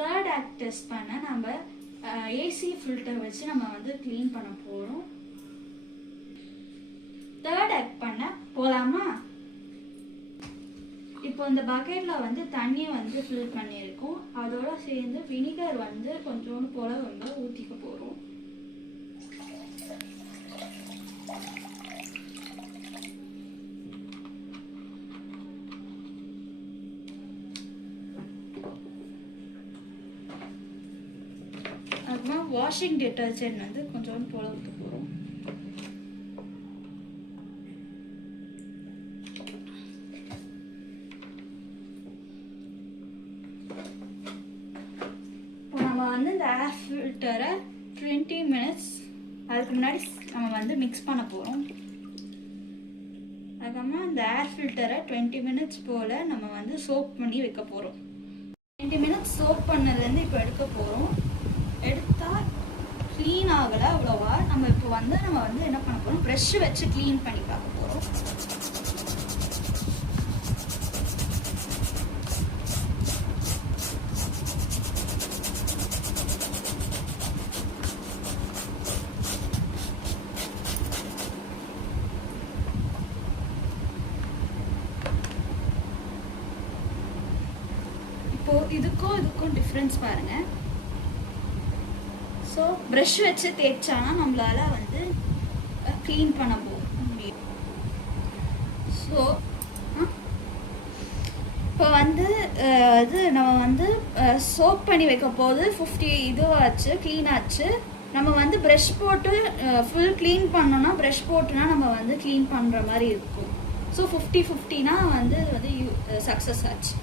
Third act test பண்ண நம்ம AC filter வச்சு நம்ம வந்து க்ளீன் பண்ண போகிறோம். தேர்ட் ஆக்ட் பண்ண போகலாமா? இப்போ இந்த பக்கெட்டில் வந்து தண்ணி வந்து ஃபில் பண்ணியிருக்கோம். அதோட சேர்ந்து வினிகர் வந்து கொஞ்சோண்டு போல வந்து ஊற்றிக்க போகிறோம். அதுக்கப்புறம் வாஷிங் டிட்டர்ஜென்ட் வந்து கொஞ்சோண்டு போல ஊற்ற போகிறோம். நம்ம வந்து இந்த ஏர் ஃபில்டரை 20 minutes அதுக்கு முன்னாடி நம்ம வந்து மிக்ஸ் பண்ண போகிறோம். அதுக்கப்புறமா இந்த ஏர் ஃபில்டரை 20 minutes போல் நம்ம வந்து சோப் பண்ணி வைக்க போகிறோம். 20 minutes சோப் பண்ணதுலேருந்து இப்போ எடுக்க போகிறோம். எடுத்தால் க்ளீன் ஆகலை அவ்வளோவா. நம்ம இப்போ வந்து என்ன பண்ண போகிறோம், ப்ரெஷ் வச்சு க்ளீன் பண்ணி பார்க்க போகிறோம். இதுக்கும் டிஃப்ரென்ஸ் பாருங்க. ஸோ ப்ரஷ் வச்சு தேய்ச்சானா நம்மளால வந்து க்ளீன் பண்ண முடியும். ஸோ இப்போ வந்து நம்ம வந்து சோப் பண்ணி வைக்க போது 50 இதுவாச்சு, க்ளீன் ஆச்சு. நம்ம வந்து ப்ரஷ் போட்டு ஃபுல் க்ளீன் பண்ணோன்னா ப்ரஷ் போட்டுனா நம்ம வந்து க்ளீன் பண்ணுற மாதிரி இருக்கும். ஸோ 50-50னா வந்து சக்ஸஸ் ஆச்சு.